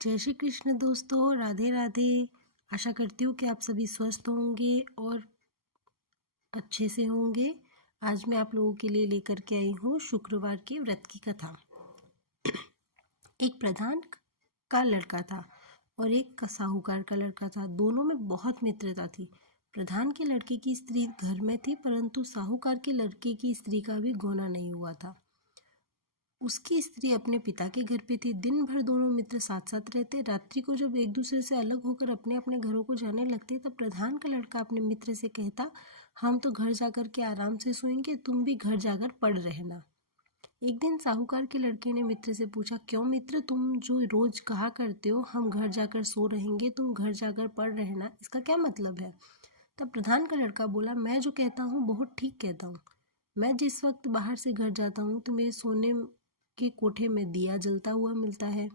जय श्री कृष्ण दोस्तों, राधे राधे। आशा करती हूँ कि आप सभी स्वस्थ होंगे और अच्छे से होंगे। आज मैं आप लोगों के लिए लेकर के आई हूँ शुक्रवार के व्रत की कथा। एक प्रधान का लड़का था और एक साहूकार का लड़का था। दोनों में बहुत मित्रता थी। प्रधान के लड़के की स्त्री घर में थी, परंतु साहूकार के लड़के की स्त्री का भी गोना नहीं हुआ था। उसकी स्त्री अपने पिता के घर पे थी। दिन भर दोनों मित्र साथ साथ रहते। रात्रि को जब एक दूसरे से अलग होकर अपने अपने घरों को जाने लगते, तब प्रधान का लड़का अपने मित्र से कहता, हम तो घर जाकर के आराम से सोएंगे, तुम भी घर जाकर पड़ रहना। एक दिन साहूकार के लड़के ने मित्र से पूछा, क्यों मित्र, तुम जो रोज कहा करते हो हम घर जाकर सो रहेंगे, तुम घर जाकर पड़ रहना, इसका क्या मतलब है? तब प्रधान का लड़का बोला, मैं जो कहता हूँ बहुत ठीक कहता हूँ। मैं जिस वक्त बाहर से घर जाता हूँ तो मेरे सोने के कोठे में दिया जलता हुआ मिलता है।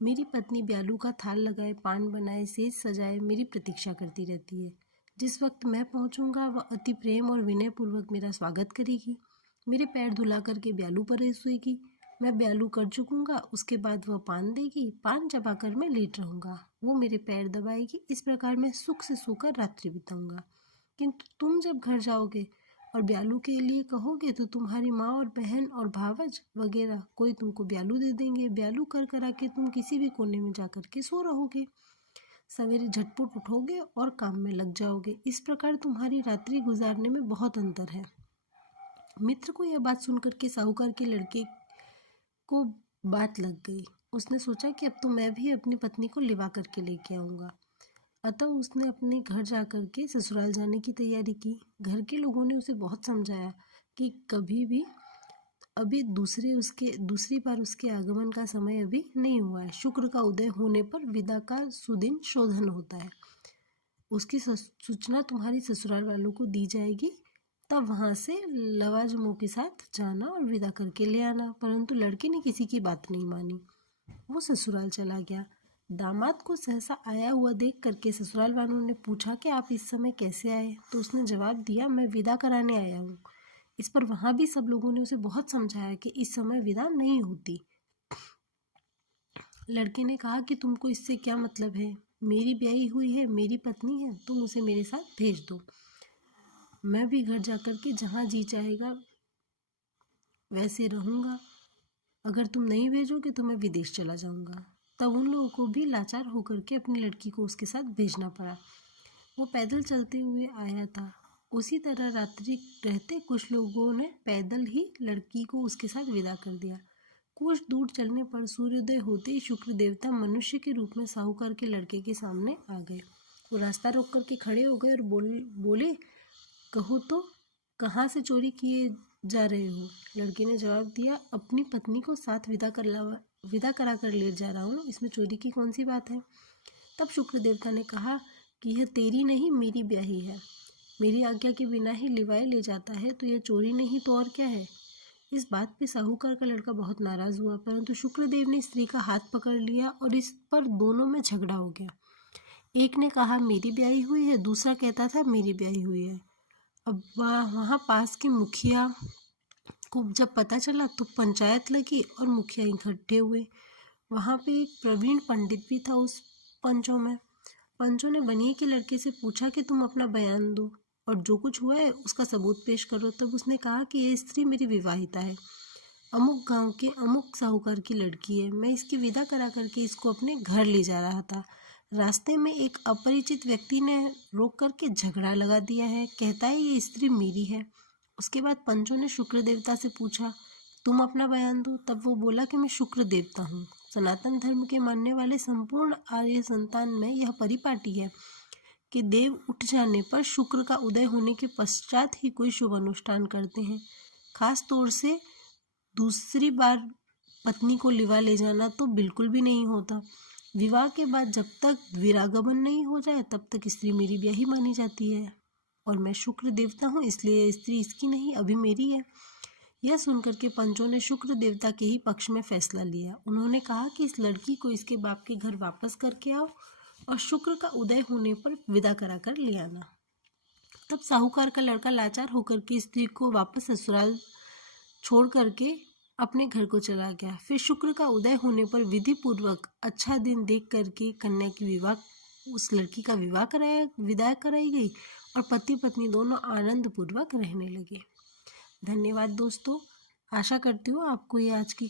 मेरी पत्नी ब्यालू का थाल लगाए, पान बनाए, सेज सजाए मेरी प्रतीक्षा करती रहती है। जिस वक्त मैं पहुंचूंगा वह अति प्रेम और विनय पूर्वक मेरा स्वागत करेगी। मेरे पैर धुला करके ब्यालू पर सोएगी। मैं ब्यालू कर चुकूंगा, उसके बाद वह पान देगी। पान चबाकर मैं लेट रहूंगा, वो मेरे पैर दबाएगी। इस प्रकार मैं सुख से सोकर रात्रि बिताऊंगा। किंतु तुम जब घर जाओगे और ब्यालू के लिए कहोगे तो तुम्हारी माँ और बहन और भावज वगैरह कोई तुमको ब्यालू दे देंगे। ब्यालू कर करा के तुम किसी भी कोने में जाकर के सो रहोगे। सवेरे झटपट उठोगे और काम में लग जाओगे। इस प्रकार तुम्हारी रात्रि गुजारने में बहुत अंतर है। मित्र को यह बात सुनकर के साहूकार के लड़के को बात लग गई। उसने सोचा कि अब तो मैं भी अपनी पत्नी को लिवा करके लेके आऊँगा। अतः उसने अपने घर जाकर के ससुराल जाने की तैयारी की। घर के लोगों ने उसे बहुत समझाया कि कभी भी अभी दूसरी बार उसके आगमन का समय अभी नहीं हुआ है। शुक्र का उदय होने पर विदा का सुदिन शोधन होता है। उसकी सूचना तुम्हारी ससुराल वालों को दी जाएगी, तब वहाँ से लवाजमों के साथ जाना और विदा करके ले आना। परंतु लड़के ने किसी की बात नहीं मानी। वो ससुराल चला गया। दामाद को सहसा आया हुआ देख करके ससुराल वालों ने पूछा कि आप इस समय कैसे आए? तो उसने जवाब दिया, मैं विदा कराने आया हूँ। इस पर वहाँ भी सब लोगों ने उसे बहुत समझाया कि इस समय विदा नहीं होती। लड़के ने कहा कि तुमको इससे क्या मतलब है? मेरी ब्याही हुई है, मेरी पत्नी है, तुम उसे मेरे साथ भेज दो। मैं भी घर जाकर के जहाँ जी चाहेगा वैसे रहूँगा। अगर तुम नहीं भेजोगे तो मैं विदेश चला जाऊँगा। तब उन लोगों को भी लाचार होकर के अपनी लड़की को उसके साथ भेजना पड़ा। वो पैदल चलते हुए आया था। उसी तरह रात्रि रहते कुछ लोगों ने पैदल ही लड़की को उसके साथ विदा कर दिया। कुछ दूर चलने पर सूर्योदय होते ही शुक्र देवता मनुष्य के रूप में साहूकार के लड़के के सामने आ गए। वो रास्ता रोक करके खड़े हो गए और बोले, कहो तो कहाँ से चोरी किए जा रहे हो? लड़के ने जवाब दिया, अपनी पत्नी को साथ विदा करा कर ले जा रहा हूँ, इसमें चोरी की कौन सी बात है? तब शुक्र देवता ने कहा कि यह तेरी नहीं मेरी ब्याही है। मेरी आज्ञा के बिना ही लिवाए ले जाता है तो यह चोरी नहीं तो और क्या है? इस बात पे साहूकार का लड़का बहुत नाराज हुआ, परंतु शुक्रदेव ने स्त्री का हाथ पकड़ लिया और इस पर दोनों में झगड़ा हो गया। एक ने कहा मेरी ब्याही हुई है, दूसरा कहता था मेरी ब्याही हुई है। अब वहाँ पास के मुखिया को जब पता चला तो पंचायत लगी और मुखिया इकट्ठे हुए। वहाँ पे एक प्रवीण पंडित भी था उस पंचों में। पंचों ने बनिए के लड़के से पूछा कि तुम अपना बयान दो और जो कुछ हुआ है उसका सबूत पेश करो। तब उसने कहा कि यह स्त्री मेरी विवाहिता है, अमुक गांव के अमुक साहूकार की लड़की है। मैं इसकी विदा करा करके इसको अपने घर ले जा रहा था। रास्ते में एक अपरिचित व्यक्ति ने रोक करके झगड़ा लगा दिया है, कहता है ये स्त्री मेरी है। उसके बाद पंचों ने शुक्र देवता से पूछा, तुम अपना बयान दो। तब वो बोला कि मैं शुक्र देवता हूँ। सनातन धर्म के मानने वाले संपूर्ण आर्य संतान में यह परिपाटी है कि देव उठ जाने पर शुक्र का उदय होने के पश्चात ही कोई शुभ अनुष्ठान करते हैं। खास तौर से दूसरी बार पत्नी को लिवा ले जाना तो बिल्कुल भी नहीं होता। विवाह के बाद जब तक विरागमन नहीं हो जाए तब तक स्त्री मेरी ब्याही मानी जाती है और मैं शुक्र देवता हूँ, इसलिए स्त्री इसकी नहीं अभी मेरी है। यह सुनकर के पंचों ने शुक्र देवता के ही पक्ष में फैसला लिया। उन्होंने कहा कि इस लड़की को इसके बाप के घर वापस करके आओ और शुक्र का उदय होने पर विदा करा कर ले आना। तब साहूकार का लड़का लाचार होकर के स्त्री को वापस ससुराल छोड़ करके अपने घर को चला गया। फिर शुक्र का उदय होने पर विधि पूर्वक अच्छा दिन देख करके कन्या की विवाह उस लड़की का विदाई कराई गई और पति पत्नी दोनों आनंद पूर्वक रहने लगे। धन्यवाद दोस्तों। आशा करती हूँ आपको ये आज की